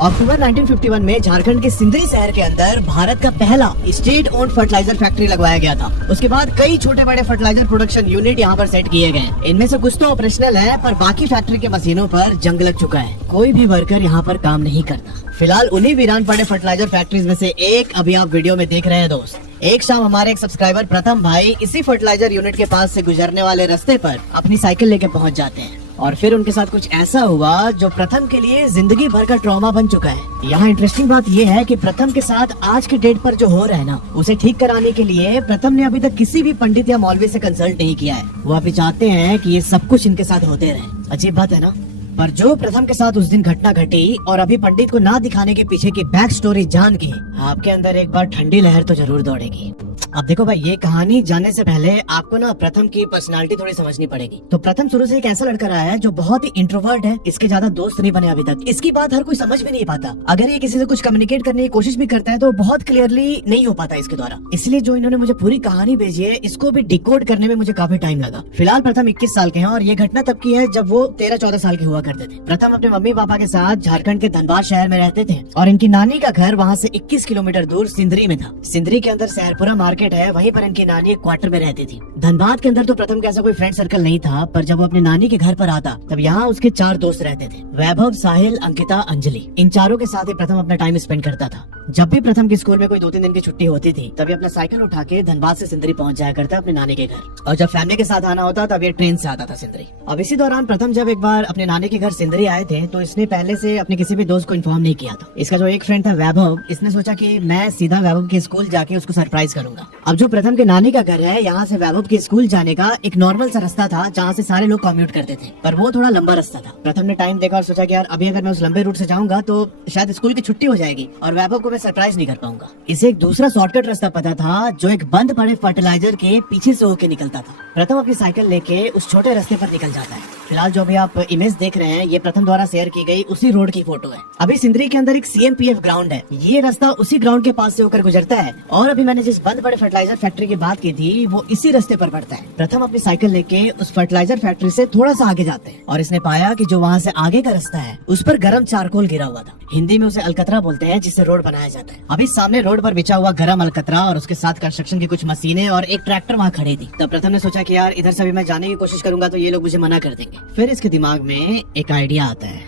अक्टूबर 1951 में झारखंड के सिंदरी शहर के अंदर भारत का पहला स्टेट ओन्ड फर्टिलाइजर फैक्ट्री लगवाया गया था। उसके बाद कई छोटे बड़े फर्टिलाइजर प्रोडक्शन यूनिट यहाँ पर सेट किए गए। इनमें से कुछ तो ऑपरेशनल है, पर बाकी फैक्ट्री के मशीनों पर जंग लग चुका है। कोई भी वर्कर यहाँ पर काम नहीं करता। फिलहाल उन्हीं वीरान पड़े फर्टिलाइजर फैक्ट्रीज में से एक अभी आप वीडियो में देख रहे हैं दोस्त। एक शाम हमारे एक सब्सक्राइबर प्रथम भाई इसी फर्टिलाइजर यूनिट के पास से गुजरने वाले रास्ते पर अपनी साइकिल लेके पहुंच जाते हैं और फिर उनके साथ कुछ ऐसा हुआ जो प्रथम के लिए जिंदगी भर का ट्रॉमा बन चुका है। यहाँ इंटरेस्टिंग बात यह है कि प्रथम के साथ आज के डेट पर जो हो रहा है ना, उसे ठीक कराने के लिए प्रथम ने अभी तक किसी भी पंडित या मौलवी से कंसल्ट नहीं किया है। वो अभी चाहते हैं कि ये सब कुछ इनके साथ होते रहे। अजीब बात है ना। पर जो प्रथम के साथ उस दिन घटना घटी और अभी पंडित को ना दिखाने के पीछे की बैक स्टोरी जान के आपके अंदर एक बार ठंडी लहर तो जरूर दौड़ेगी। अब देखो भाई, ये कहानी जानने से पहले आपको ना प्रथम की पर्सनालिटी थोड़ी समझनी पड़ेगी। तो प्रथम शुरू से एक ऐसा लड़का रहा है जो बहुत ही इंट्रोवर्ट है। इसके ज्यादा दोस्त नहीं बने अभी तक। इसकी बात हर कोई समझ भी नहीं पाता। अगर ये किसी से कुछ कम्युनिकेट करने की कोशिश भी करता है तो बहुत क्लियरली नहीं हो पाता इसके द्वारा। इसलिए जो इन्होंने मुझे पूरी कहानी भेजी है, इसको भी डिकोड करने में मुझे काफी टाइम लगा। फिलहाल प्रथम 21 साल के हैं और ये घटना तब की है जब वो 13-14 साल के हुआ करते थे। प्रथम अपने मम्मी पापा के साथ झारखंड के धनबाद शहर में रहते थे और इनकी नानी का घर वहाँ से 21 किलोमीटर दूर सिंदरी में था। सिंदरी के अंदर शहरपुरा मार्केट है, वहीं पर इनकी नानी एक क्वार्टर में रहती थी। धनबाद के अंदर तो प्रथम का ऐसा कोई फ्रेंड सर्कल नहीं था, पर जब वो अपने नानी के घर पर आता तब यहाँ उसके 4 दोस्त रहते थे, वैभव, साहिल, अंकिता, अंजलि। इन चारों के साथ ही प्रथम अपना टाइम स्पेंड करता था। जब भी प्रथम के स्कूल में कोई 2-3 दिन की छुट्टी होती थी तभी अपना साइकिल उठा के धनबाद से सिंदरी पहुंच जाया करता अपने नानी के घर, और जब फैमिली के साथ आना होता तब ये ट्रेन से आता था सिंदरी। अब इसी दौरान प्रथम जब एक बार अपने नानी के घर सिंदरी आए थे तो इसने पहले से अपने किसी भी दोस्त को इन्फॉर्म नहीं किया था। इसका जो एक फ्रेंड था वैभव, इसने सोचा कि मैं सीधा वैभव के स्कूल जाके उसको सरप्राइज करूंगा। अब जो प्रथम के नानी का घर है, यहाँ से वैभव के स्कूल जाने का एक नॉर्मल सा रास्ता था जहाँ से सारे लोग कम्यूट करते थे, पर वो थोड़ा लंबा रास्ता था। प्रथम ने टाइम देखा और सोचा कि यार अभी अगर मैं उस लंबे रूट से जाऊंगा तो शायद स्कूल की छुट्टी हो जाएगी और वैभव को मैं सरप्राइज नहीं कर पाऊंगा। इसे एक दूसरा शॉर्टकट रास्ता पता था जो एक बंद पड़े फर्टिलाइजर के पीछे से होके निकलता था। प्रथम अपनी साइकिल लेके उस छोटे रास्ते पर निकल जाता है। फिलहाल जो भी आप इमेज देख रहे हैं, ये प्रथम द्वारा शेयर की गई उसी रोड की फोटो है। अभी सिंदरी के अंदर एक CMPF ग्राउंड है। ये रास्ता उसी ग्राउंड के पास से होकर गुजरता है और अभी मैंने जिस बंद पड़े फर्टिलाइजर फैक्ट्री की बात की थी वो इसी रास्ते पर पड़ता है। प्रथम अपनी साइकिल लेके उस फर्टिलाइजर फैक्ट्री से थोड़ा सा आगे जाते हैं और इसने पाया कि जो वहाँ से आगे का रास्ता है उस पर गरम चारकोल गिरा हुआ था। हिंदी में उसे अलकतरा बोलते हैं, जिससे रोड बनाया जाता है। अभी सामने रोड पर बिछा हुआ गरम अलकतरा और उसके साथ कंस्ट्रक्शन की कुछ मशीनें और एक ट्रैक्टर वहाँ खड़ी थी। तब प्रथम ने सोचा कि यार इधर से भी मैं जाने की कोशिश करूंगा तो ये लोग मुझे मना कर देंगे। फिर इसके दिमाग में एक आइडिया आता है।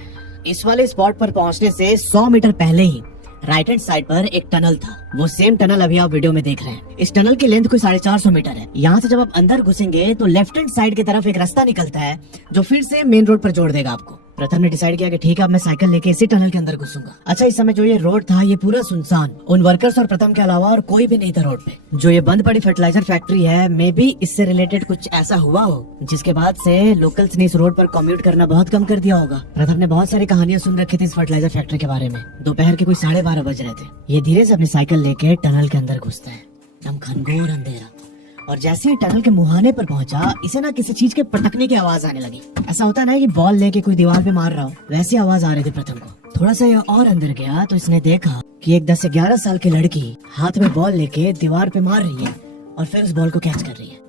इस वाले स्पॉट पर पहुंचने से 100 मीटर पहले ही राइट हैंड साइड पर एक टनल था। वो सेम टनल अभी आप वीडियो में देख रहे हैं। इस टनल की लेंथ कोई 450 मीटर है। यहाँ से जब आप अंदर घुसेंगे तो लेफ्ट हैंड साइड की तरफ एक रास्ता निकलता है जो फिर से मेन रोड पर जोड़ देगा आपको। प्रथम ने डिसाइड किया कि ठीक है, अब मैं साइकिल लेके इसी टनल के अंदर घुसूंगा। अच्छा, इस समय जो ये रोड था ये पूरा सुनसान, उन वर्कर्स और प्रथम के अलावा और कोई भी नहीं था रोड पे। जो ये बंद पड़ी फर्टिलाइजर फैक्ट्री है, मे बी इससे रिलेटेड कुछ ऐसा हुआ हो जिसके बाद से लोकल्स ने इस रोड पर कम्यूट करना बहुत कम कर दिया होगा। प्रथम ने बहुत सारी कहानियां सुन रखी थी इस फर्टिलाइजर फैक्ट्री के बारे में। दोपहर के कोई 12:30 बज रहे थे। ये धीरे से अपनी साइकिल लेके टनल के अंदर घुसता है। एकदम घनघोर अंधेरा, और जैसे ही टनल के मुहाने पर पहुंचा इसे ना किसी चीज के पटकने की आवाज आने लगी। ऐसा होता है ना कि बॉल लेके कोई दीवार पे मार रहा हो, वैसी आवाज आ रही थी प्रथम को। थोड़ा सा ये और अंदर गया तो इसने देखा कि एक 10 से 11 साल की लड़की हाथ में बॉल लेके दीवार पे मार रही है और फिर उस बॉल को कैच कर रही है।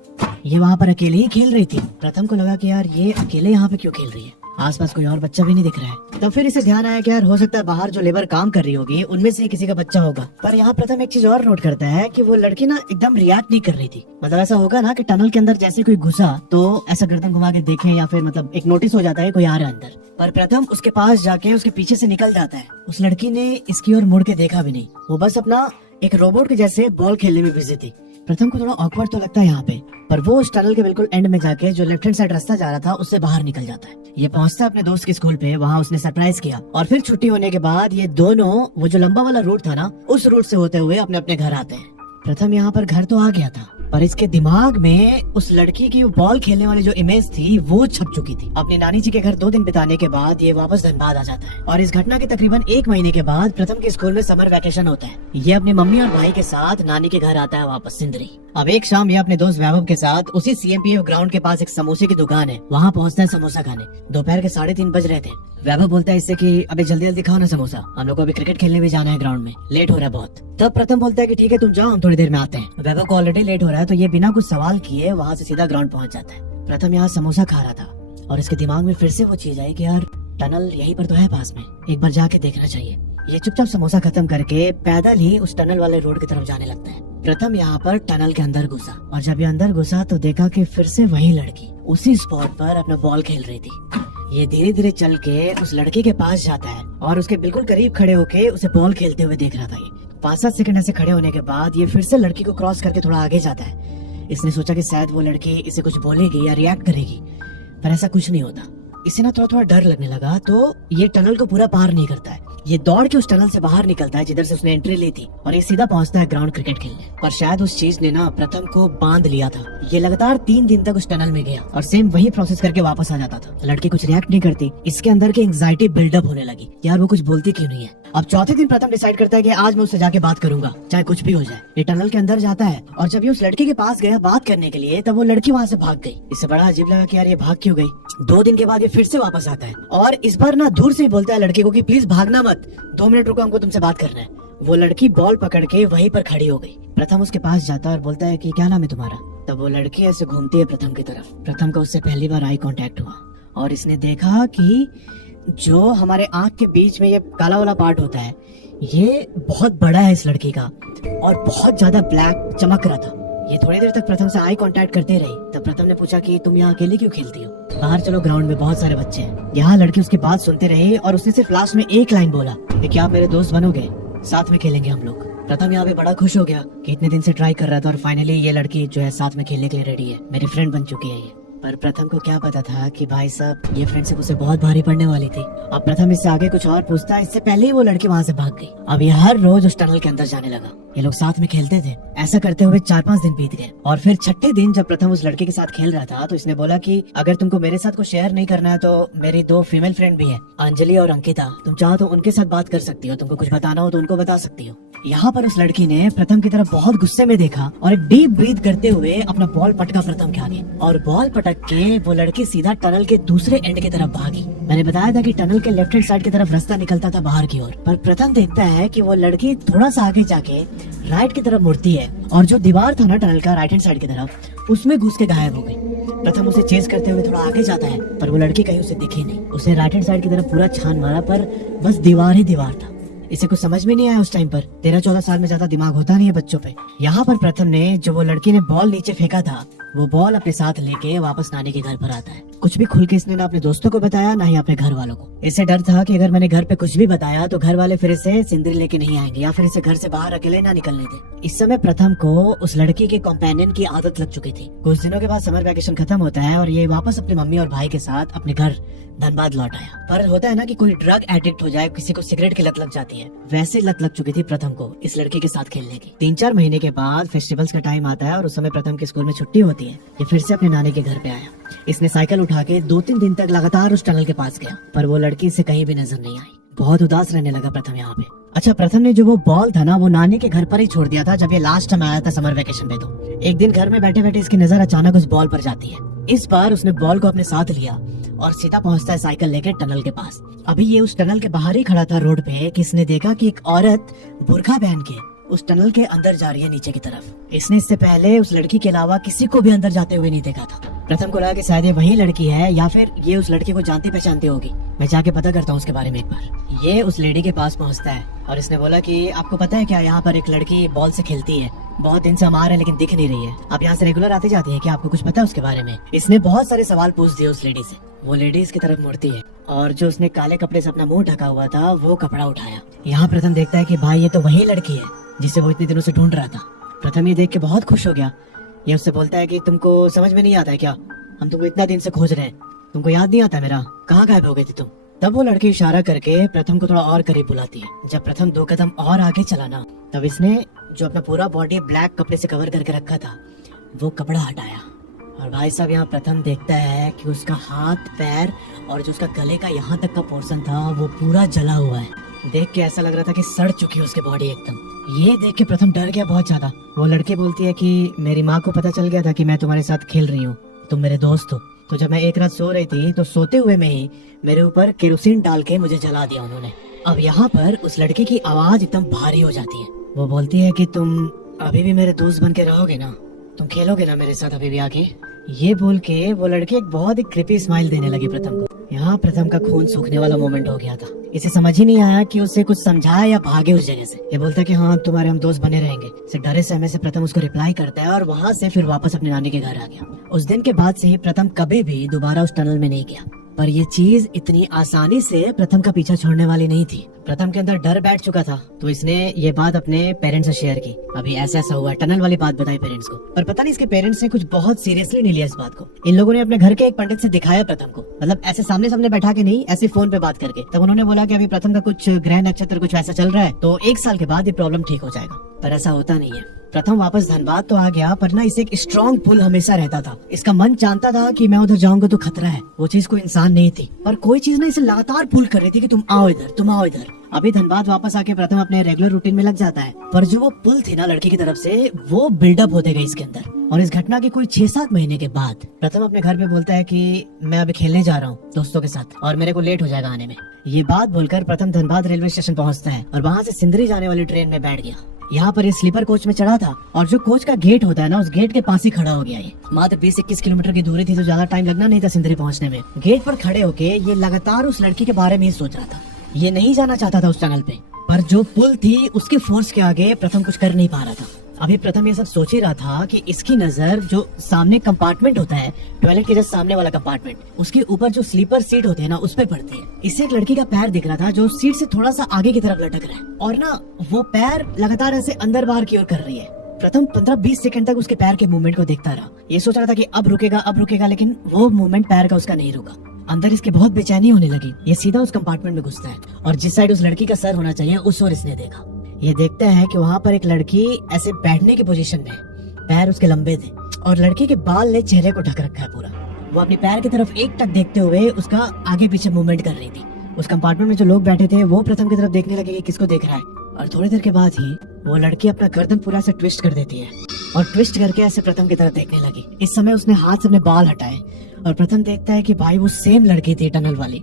ये वहाँ पर अकेले ही खेल रही थी। प्रथम को लगा कि यार ये अकेले यहाँ पे क्यों खेल रही है, आसपास कोई और बच्चा भी नहीं दिख रहा है। तब फिर इसे ध्यान आया कि यार हो सकता है बाहर जो लेबर काम कर रही होगी उनमें से किसी का बच्चा होगा। पर यहाँ प्रथम एक चीज और नोट करता है कि वो लड़की ना एकदम रिएक्ट नहीं कर रही थी। मतलब ऐसा होगा ना कि टनल के अंदर जैसे कोई घुसा तो ऐसा गर्दन घुमा के देखे या फिर मतलब एक नोटिस हो जाता है कोई आ रहा है अंदर। पर प्रथम उसके पास जाके उसके पीछे से निकल जाता है। उस लड़की ने इसकी ओर मुड़ के देखा भी नहीं। वो बस अपना एक रोबोट के जैसे बॉल खेलने में बिजी थी। प्रथम को थोड़ा ऑकवर्ड तो लगता है यहाँ पे, पर वो उस टनल के बिल्कुल एंड में जाके जो लेफ्ट हैंड साइड रास्ता जा रहा था उससे बाहर निकल जाता है। ये पहुंचता है अपने दोस्त के स्कूल पे, वहाँ उसने सरप्राइज किया और फिर छुट्टी होने के बाद ये दोनों वो जो लंबा वाला रूट था ना उस रूट से होते हुए अपने अपने घर आते हैं। प्रथम यहाँ पर घर तो आ गया था, पर इसके दिमाग में उस लड़की की बॉल खेलने वाली जो इमेज थी वो छप चुकी थी। अपनी नानी जी के घर 2 दिन बिताने के बाद ये वापस धनबाद आ जाता है और इस घटना के तकरीबन 1 महीने के बाद प्रथम के स्कूल में समर वैकेशन होता है। ये अपनी मम्मी और भाई के साथ नानी के घर आता है वापस सिंदरी। अब एक शाम ये अपने दोस्त वैभव के साथ उसी CMPF ग्राउंड के पास एक समोसे की दुकान है, वहाँ पहुँचता है समोसा खाने। दोपहर के 3:30 बज रहे थे। वैभव बोलता है इससे कि अबे जल्दी जल्दी खाओ ना समोसा, हम लोग को अभी क्रिकेट खेलने भी जाना है ग्राउंड में, लेट हो रहा है बहुत। तब प्रथम बोलता है कि ठीक है तुम जाओ, हम थोड़ी देर में आते हैं। वैभव को ऑलरेडी लेट हो रहा है तो ये बिना कुछ सवाल किए वहाँ से सीधा ग्राउंड पहुँच जाता है। प्रथम यहाँ समोसा खा रहा था और इसके दिमाग में फिर से वो चीज आई कि यार टनल यहीं पर तो है पास में, एक बार जाके देखना चाहिए। ये चुपचाप समोसा खत्म करके पैदल ही उस टनल वाले रोड की तरफ जाने लगता है। प्रथम यहाँ पर टनल के अंदर घुसा और जब ये अंदर घुसा तो देखा कि फिर से वही लड़की उसी स्पॉट पर अपना बॉल खेल रही थी। ये धीरे धीरे चल के उस लड़के के पास जाता है और उसके बिल्कुल करीब खड़े होके उसे बॉल खेलते हुए देख रहा था। ये 5-7 सेकंड ऐसे खड़े होने के बाद ये फिर से लड़की को क्रॉस करके थोड़ा आगे जाता है। इसने सोचा कि शायद वो लड़की इसे कुछ बोलेगी या रिएक्ट करेगी, पर ऐसा कुछ नहीं होता। इसे ना थोड़ा थोड़ा डर लगने लगा तो ये टनल को पूरा पार नहीं करता है। ये दौड़ के उस टनल से बाहर निकलता है जिधर से उसने एंट्री ली थी और ये सीधा पहुंचता है ग्राउंड क्रिकेट खेलने। पर शायद उस चीज ने ना प्रथम को बांध लिया था। ये लगातार 3 दिन तक उस टनल में गया और सेम वही प्रोसेस करके वापस आ जाता था। लड़की कुछ रिएक्ट नहीं करती। इसके अंदर की एंग्जाइटी बिल्डअप होने लगी, यार वो कुछ बोलती क्यों नहीं है। अब चौथे दिन प्रथम डिसाइड करता है कि आज मैं उससे जाके बात करूंगा, चाहे कुछ भी हो जाए। ये टनल के अंदर जाता है और जब ये उस लड़की के पास गया बात करने के लिए तब वो लड़की वहाँ से भाग गई। इससे बड़ा अजीब लगा कि यार ये भाग क्यों गई। 2 दिन के बाद ये फिर से वापस आता है और इस बार ना दूर से ही बोलता है लड़की को कि प्लीज भागना मत, 2 मिनट रुको, हमको तुमसे बात करना है। वो लड़की बॉल पकड़ के वहीं पर खड़ी हो गई। प्रथम उसके पास जाता है और बोलता है कि क्या नाम है तुम्हारा। तब वो लड़की ऐसे घूमती है प्रथम की तरफ। प्रथम का उससे पहली बार आई कांटेक्ट हुआ और इसने देखा कि जो हमारे आंख के बीच में ये काला वाला पार्ट होता है ये बहुत बड़ा है इस लड़की का और बहुत ज्यादा ब्लैक चमक रहा था। ये थोड़ी देर तक प्रथम से आई कांटेक्ट करते रही। तब प्रथम ने पूछा कि तुम यहाँ अकेले क्यों खेलती हो, बाहर चलो, ग्राउंड में बहुत सारे बच्चे हैं। यहाँ लड़की उसकी बात सुनते रही और उसने सिर्फ लास्ट में एक लाइन बोला कि क्या आप मेरे दोस्त बनोगे, साथ में खेलेंगे हम लोग। प्रथम यहाँ पे बड़ा खुश हो गया कि इतने दिन से ट्राई कर रहा था और फाइनली ये लड़की जो है साथ में खेलने के लिए रेडी है, मेरी फ्रेंड बन चुकी है ये। पर प्रथम को क्या पता था कि भाई साहब ये फ्रेंडशिप उसे बहुत भारी पड़ने वाली थी। अब प्रथम इससे आगे कुछ और पूछता, इससे पहले ही वो लड़की वहाँ से भाग गई। अब ये हर रोज उस टनल के अंदर जाने लगा। ये लोग साथ में खेलते थे। ऐसा करते हुए 4-5 दिन बीत गए और फिर 6ठे दिन जब प्रथम उस लड़के के साथ खेल रहा था तो इसने बोला कि अगर तुमको मेरे साथ कुछ शेयर नहीं करना है तो मेरी 2 फीमेल फ्रेंड भी है, अंजलि और अंकिता, तुम चाहो तो उनके साथ बात कर सकती हो, तुमको कुछ बताना हो तो उनको बता सकती हो। यहाँ पर उस लड़की ने प्रथम की तरफ बहुत गुस्से में देखा और एक डीप ब्रीथ करते हुए अपना बॉल पटका प्रथम के आगे और बॉल पटक के वो लड़की सीधा टनल के दूसरे एंड की तरफ भागी। मैंने बताया था कि टनल के लेफ्ट हैंड साइड की तरफ रास्ता निकलता था बाहर की ओर, पर प्रथम देखता है कि वो लड़की थोड़ा सा आगे जाके राइट की तरफ मुड़ती है और जो दीवार था ना टनल का राइट हैंड साइड की तरफ उसमें घुस के गायब हो गई। प्रथम उसे चेस करते हुए थोड़ा आगे जाता है पर वो लड़की कहीं उसे दिखी नहीं। उसे राइट हैंड साइड की तरफ पूरा छान मारा पर बस दीवार ही दीवार था। इसे कुछ समझ में नहीं आया उस टाइम पर। 13-14 साल में ज्यादा दिमाग होता नहीं है बच्चों पे। यहाँ पर प्रथम ने जो वो लड़की ने बॉल नीचे फेंका था वो बॉल अपने साथ लेके वापस नानी के घर पर आता है। कुछ भी खुल के इसने ना अपने दोस्तों को बताया ना ही अपने घर वालों को। इसे डर था कि अगर मैंने घर पे कुछ भी बताया तो घर वाले फिर इसे सिंदरी लेके नहीं आएंगे या फिर इसे घर से बाहर अकेले ना निकलने दे। इस समय प्रथम को उस लड़की के कंपेनियन की आदत लग चुकी थी। कुछ दिनों के बाद समर वैकेशन खत्म होता है और ये वापस अपनी मम्मी और भाई के साथ अपने घर धनबाद लौट आया। पर होता है ना कि कोई ड्रग एडिक्ट हो जाए, किसी को सिगरेट की लत लग जाती है, वैसे लत लग चुकी थी प्रथम को इस लड़की के साथ खेलने की। 3-4 महीने के बाद फेस्टिवल्स का टाइम आता है और उस समय प्रथम के स्कूल में छुट्टी होती है। ये फिर से अपने नानी के घर पे आया। इसने साइकिल उठा के 2-3 दिन तक लगातार उस टनल के पास गया पर वो लड़की इसे कहीं भी नजर नहीं आई। बहुत उदास रहने लगा प्रथम यहाँ पे। अच्छा, प्रथम ने जो वो बॉल था ना वो नानी के घर पर ही छोड़ दिया था जब ये लास्ट टाइम आया था समर वेकेशन पे। तो एक दिन घर में बैठे बैठे इसकी नजर अचानक उस बॉल पर जाती है। इस बार उसने बॉल को अपने साथ लिया और सीधा पहुंचता है साइकिल लेके टनल के पास। अभी ये उस टनल के बाहर ही खड़ा था रोड पे कि इसने देखा कि एक औरत बुर्का पहन के उस टनल के अंदर जा रही है नीचे की तरफ। इसने इससे पहले उस लड़की के अलावा किसी को भी अंदर जाते हुए नहीं देखा था। प्रथम को लगा कि शायद ये वही लड़की है या फिर ये उस लड़की को जानती पहचानती होगी। मैं जाके पता करता हूँ उसके बारे में एक बार। ये उस लेडी के पास पहुँचता है और इसने बोला कि आपको पता है क्या, यहाँ पर एक लड़की बॉल से खेलती है, बहुत दिन से हम आ रहे हैं लेकिन दिख नहीं रही है, आप यहाँ से रेगुलर आती जाती है क्या, आपको कुछ पता है उसके बारे में। इसने बहुत सारे सवाल पूछ दिए उस लेडी से। वो लेडी इसकी तरफ मुड़ती है और जो उसने काले कपड़े से अपना मुंह ढका हुआ था वो कपड़ा उठाया। यहाँ प्रथम देखता है कि भाई ये तो वही लड़की है जिसे वो इतने दिनों से ढूंढ रहा था। प्रथम ये देख के बहुत खुश हो गया। ये उससे बोलता है कि तुमको समझ में नहीं आता है क्या, हम तुमको इतना दिन से खोज रहे हैं, तुमको याद नहीं आता मेरा, कहाँ गायब हो गई थी तुम। तब वो लड़की इशारा करके प्रथम को थोड़ा और करीब बुलाती है। जब प्रथम 2 कदम और आगे चला ना तब इसने जो अपना पूरा बॉडी ब्लैक कपड़े से कवर करके रखा था वो कपड़ा हटाया और भाई साहब यहाँ प्रथम देखता है कि उसका हाथ, पैर और जो उसका गले का यहाँ तक का पोर्शन था वो पूरा जला हुआ है। देख के ऐसा लग रहा था कि सड़ चुकी है उसकी बॉडी एकदम। ये देख के प्रथम डर गया बहुत ज्यादा। वो लड़की बोलती है कि मेरी माँ को पता चल गया था कि मैं तुम्हारे साथ खेल रही हूँ, तुम मेरे दोस्त हो, तो जब मैं एक रात सो रही थी तो सोते हुए में ही मेरे ऊपर केरोसिन डाल के मुझे जला दिया उन्होंने। अब यहाँ पर उस लड़की की आवाज एकदम भारी हो जाती है। वो बोलती है कि तुम अभी भी मेरे दोस्त बन के रहोगे ना, तुम खेलोगे ना मेरे साथ अभी भी आके। ये बोल के वो लड़की एक बहुत ही क्रिपी स्माइल देने लगी प्रथम को। यहाँ प्रथम का खून सूखने वाला मोमेंट हो गया था। इसे समझ ही नहीं आया कि उसे कुछ समझाया या भागे उस जगह से। ये बोलता है कि हाँ तुम्हारे हम दोस्त बने रहेंगे। इसे डरे सहमे से प्रथम उसको रिप्लाई करता है और वहाँ से फिर वापस अपने नानी के घर आ गया। उस दिन के बाद से ही प्रथम कभी भी दोबारा उस टनल में नहीं गया। पर ये चीज इतनी आसानी से प्रथम का पीछा छोड़ने वाली नहीं थी। प्रथम के अंदर डर बैठ चुका था, तो इसने ये बात अपने पेरेंट्स से शेयर की। अभी ऐसा ऐसा हुआ, टनल वाली बात बताई पेरेंट्स को। पर पता नहीं इसके पेरेंट्स ने कुछ बहुत सीरियसली नहीं लिया इस बात को। इन लोगों ने अपने घर के एक पंडित से दिखाया प्रथम को, मतलब ऐसे सामने सामने बैठा के नहीं, ऐसे फोन पे बात करके। तब उन्होंने बोला कि अभी प्रथम का कुछ ग्रह नक्षत्र कुछ वैसा चल रहा है, तो 1 साल के बाद ये प्रॉब्लम ठीक हो जाएगा। पर ऐसा होता नहीं है। प्रथम वापस धनबाद तो आ गया, पर ना इसे एक स्ट्रॉन्ग पुल हमेशा रहता था। इसका मन जानता था कि मैं उधर जाऊंगा तो खतरा है। वो चीज कोई इंसान नहीं थी, पर कोई चीज ना इसे लगातार पुल कर रही थी कि तुम आओ इधर, तुम आओ इधर। अभी धनबाद वापस आके प्रथम अपने रेगुलर रूटीन में लग जाता है, पर जो वो पुल थी ना लड़की की तरफ से, वो बिल्डअप होते गई इसके अंदर। और इस घटना के कोई 6-7 महीने के बाद प्रथम अपने घर पे बोलता है कि मैं अभी खेलने जा रहा हूँ दोस्तों के साथ और मेरे को लेट हो जाएगा आने में। ये बात बोलकर प्रथम धनबाद रेलवे स्टेशन पहुँचता है और वहाँ से सिंदरी जाने वाली ट्रेन में बैठ गया। यहाँ पर ये स्लीपर कोच में चढ़ा था और जो कोच का गेट होता है ना, उस गेट के पास ही खड़ा हो गया। ये मात्र 20-21 किलोमीटर की दूरी थी, तो ज्यादा टाइम लगना नहीं था सिंदरी पहुँचने में। गेट पर खड़े होके ये लगातार उस लड़की के बारे में ही सोच रहा था। ये नहीं जाना चाहता था उस टनल पे, पर जो पुल थी उसके फोर्स के आगे प्रथम कुछ कर नहीं पा रहा था। अभी प्रथम ये सब सोच ही रहा था कि इसकी नजर जो सामने कंपार्टमेंट होता है, टॉयलेट के जस्ट सामने वाला कंपार्टमेंट, उसके ऊपर जो स्लीपर सीट होते हैं ना, उस पे पड़ती है। इससे एक लड़की का पैर दिख रहा था जो सीट से थोड़ा सा आगे की तरफ लटक रहा है, और ना वो पैर लगातार ऐसे अंदर बाहर की ओर कर रही है। प्रथम 15-20 सेकंड तक उसके पैर के मूवमेंट को देखता रहा। ये सोच रहा था कि अब रुकेगा, लेकिन वो मूवमेंट पैर का उसका नहीं रुका। अंदर इसके बहुत बेचैनी होने लगी। ये सीधा उस कंपार्टमेंट में घुसता है और जिस साइड उस लड़की का सर होना चाहिए उस ओर इसने देखा। ये देखता है कि वहाँ पर एक लड़की ऐसे बैठने की पोजीशन में है, पैर उसके लंबे थे और लड़की के बाल ने चेहरे को ढक रखा है पूरा। वो अपने पैर की तरफ एक टक देखते हुए उसका आगे पीछे मूवमेंट कर रही थी। उस कंपार्टमेंट में जो लोग बैठे थे वो प्रथम की तरफ देखने लगे कि किसको देख रहा है, और थोड़ी देर के बाद ही वो लड़की अपना गर्दन पूरा से ट्विस्ट कर देती है और ट्विस्ट करके ऐसे प्रथम की तरफ देखने लगी। इस समय उसने हाथ से अपने बाल हटाए और प्रथम देखता है कि भाई वो सेम लड़की थी टनल वाली,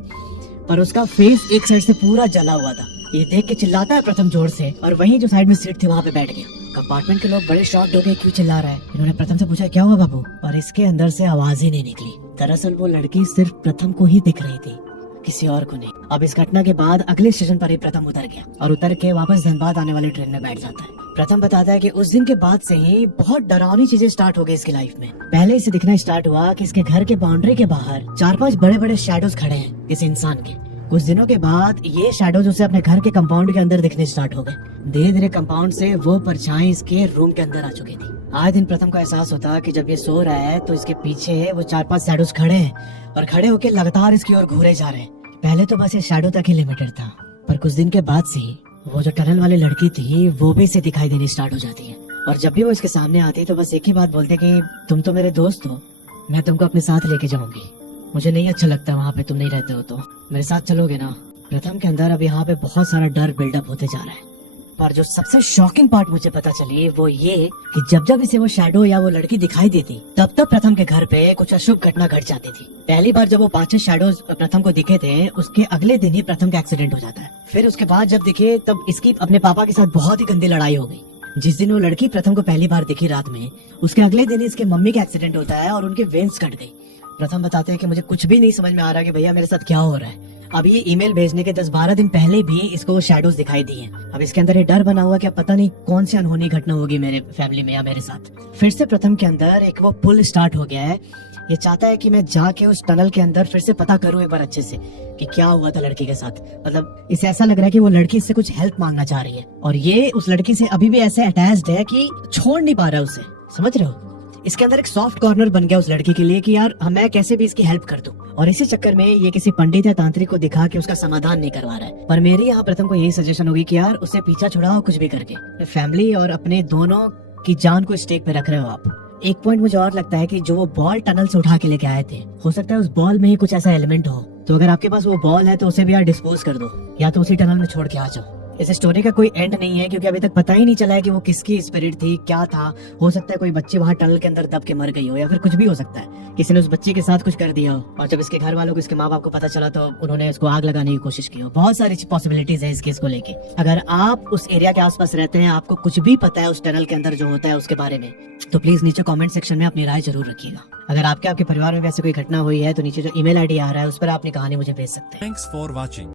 पर उसका फेस एक साइड से पूरा जला हुआ था। ये देख के चिल्लाता है प्रथम जोर से, और वहीं जो साइड में सीट थी वहाँ पे बैठ गया। कंपार्टमेंट के लोग बड़े शॉक्ड हो गए, क्यों चिल्ला रहा है। इन्होंने प्रथम से पूछा क्या हुआ बाबू, और इसके अंदर से आवाज ही नहीं निकली। दरअसल वो लड़की सिर्फ प्रथम को ही दिख रही थी, किसी और को नहीं। अब इस घटना के बाद अगले स्टेशन पर ही प्रथम उतर गया और उतर के वापस धनबाद आने वाली ट्रेन में बैठ जाता है। प्रथम बताता है कि उस दिन के बाद से ही बहुत डरावनी चीजें स्टार्ट हो गई इसकी लाइफ में। पहले इसे दिखना स्टार्ट हुआ कि इसके घर के बाउंड्री के बाहर 4-5 बड़े-बड़े शैडोज खड़े हैं किसी इंसान के। कुछ दिनों के बाद ये शैडोज उसे अपने घर के कंपाउंड के अंदर दिखने स्टार्ट हो गए। धीरे धीरे कंपाउंड से वो परछाई इसके रूम के अंदर आ चुकी थी। आए दिन प्रथम को एहसास होता कि जब ये सो रहा है तो इसके पीछे वो 4-5 शैडोज खड़े हैं और खड़े होकर लगातार इसकी ओर घूरे जा रहे हैं। पहले तो बस ये शैडो तक ही लिमिटेड था, पर कुछ दिन के बाद से वो जो टनल वाली लड़की थी वो भी इसे दिखाई देनी स्टार्ट हो जाती है। और जब भी वो इसके सामने आती तो बस एक ही बात बोलते कि तुम तो मेरे दोस्त हो, मैं तुमको अपने साथ लेके जाऊंगी। मुझे नहीं अच्छा लगता वहाँ पे तुम नहीं रहते हो, तो मेरे साथ चलोगे ना। प्रथम के अंदर अब यहाँ पे बहुत सारा डर बिल्डअप होते जा रहा है। पर जो सबसे शॉकिंग पार्ट मुझे पता चली वो ये कि जब जब इसे वो शैडो या वो लड़की दिखाई देती तब तब प्रथम के घर पे कुछ अशुभ घटना घट जाती थी। पहली बार जब वो 5-6 शैडोज प्रथम को दिखे थे उसके अगले दिन ही प्रथम का एक्सीडेंट हो जाता है। फिर उसके बाद जब दिखे तब इसकी अपने पापा के साथ बहुत ही गंदी लड़ाई हो गई। जिस दिन वो लड़की प्रथम को पहली बार दिखी रात में, उसके अगले दिन इसके मम्मी का एक्सीडेंट होता है और उनके वेन्स कट गई। प्रथम बताते हैं कि मुझे कुछ भी नहीं समझ में आ रहा कि भैया मेरे साथ क्या हो रहा है। अब ये ईमेल भेजने के 10-12 दिन पहले भी इसको वो शैडोज दिखाई दी हैं। अब इसके अंदर ये डर बना हुआ कि अब पता नहीं कौन सी अनहोनी घटना होगी मेरे फैमिली में या मेरे साथ। फिर से प्रथम के अंदर एक वो पुल स्टार्ट हो गया है। ये चाहता है कि मैं जाके उस टनल के अंदर फिर से पता करूं एक बार अच्छे से कि क्या हुआ था लड़की के साथ। मतलब इसे ऐसा लग रहा है कि वो लड़की इससे कुछ हेल्प मांगना चाह रही है और ये उस लड़की से अभी भी ऐसे अटैच्ड है कि छोड़ नहीं पा रहा उसे। समझ रहे हो, इसके अंदर एक सॉफ्ट कॉर्नर बन गया उस लड़की के लिए कि यार मैं कैसे भी इसकी हेल्प कर दूं। और इसी चक्कर में ये किसी पंडित या तांत्रिक को दिखा के उसका समाधान नहीं करवा रहा है। पर मेरी यहाँ प्रथम को यही सजेशन होगी कि यार उसे पीछा छुड़ाओ कुछ भी करके। फैमिली और अपने दोनों की जान को स्टेक पे रख रहे हो आप। एक पॉइंट मुझे और लगता है कि जो वो बॉल टनल से उठा के लेके आए थे, हो सकता है उस बॉल में ही कुछ ऐसा एलिमेंट हो। तो अगर आपके पास वो बॉल है तो उसे भी यार डिस्पोज कर दो या तो उसी टनल में छोड़ के आ जाओ। इस स्टोरी का कोई एंड नहीं है क्योंकि अभी तक पता ही नहीं चला है कि वो किसकी स्पिरिट थी, क्या था। हो सकता है कोई बच्ची वहाँ टनल के अंदर दब के मर गई हो, या फिर कुछ भी हो सकता है, किसी ने उस बच्चे के साथ कुछ कर दिया हो, और जब इसके घर वालों को, इसके माँ बाप को पता चला तो उन्होंने इसको आग लगाने की कोशिश की हो। बहुत सारी पॉसिबिलिटीज है इस केस को लेके। अगर आप उस एरिया के आसपास रहते हैं, आपको कुछ भी पता है उस टनल के अंदर जो होता है उसके बारे में, तो प्लीज नीचे कमेंट सेक्शन में अपनी राय जरूर रखिएगा। अगर आपके परिवार में वैसे कोई घटना हुई है तो नीचे जो ईमेल आईडी आ रहा है उस पर अपनी कहानी मुझे भेज सकते हैं। Thanks for watching.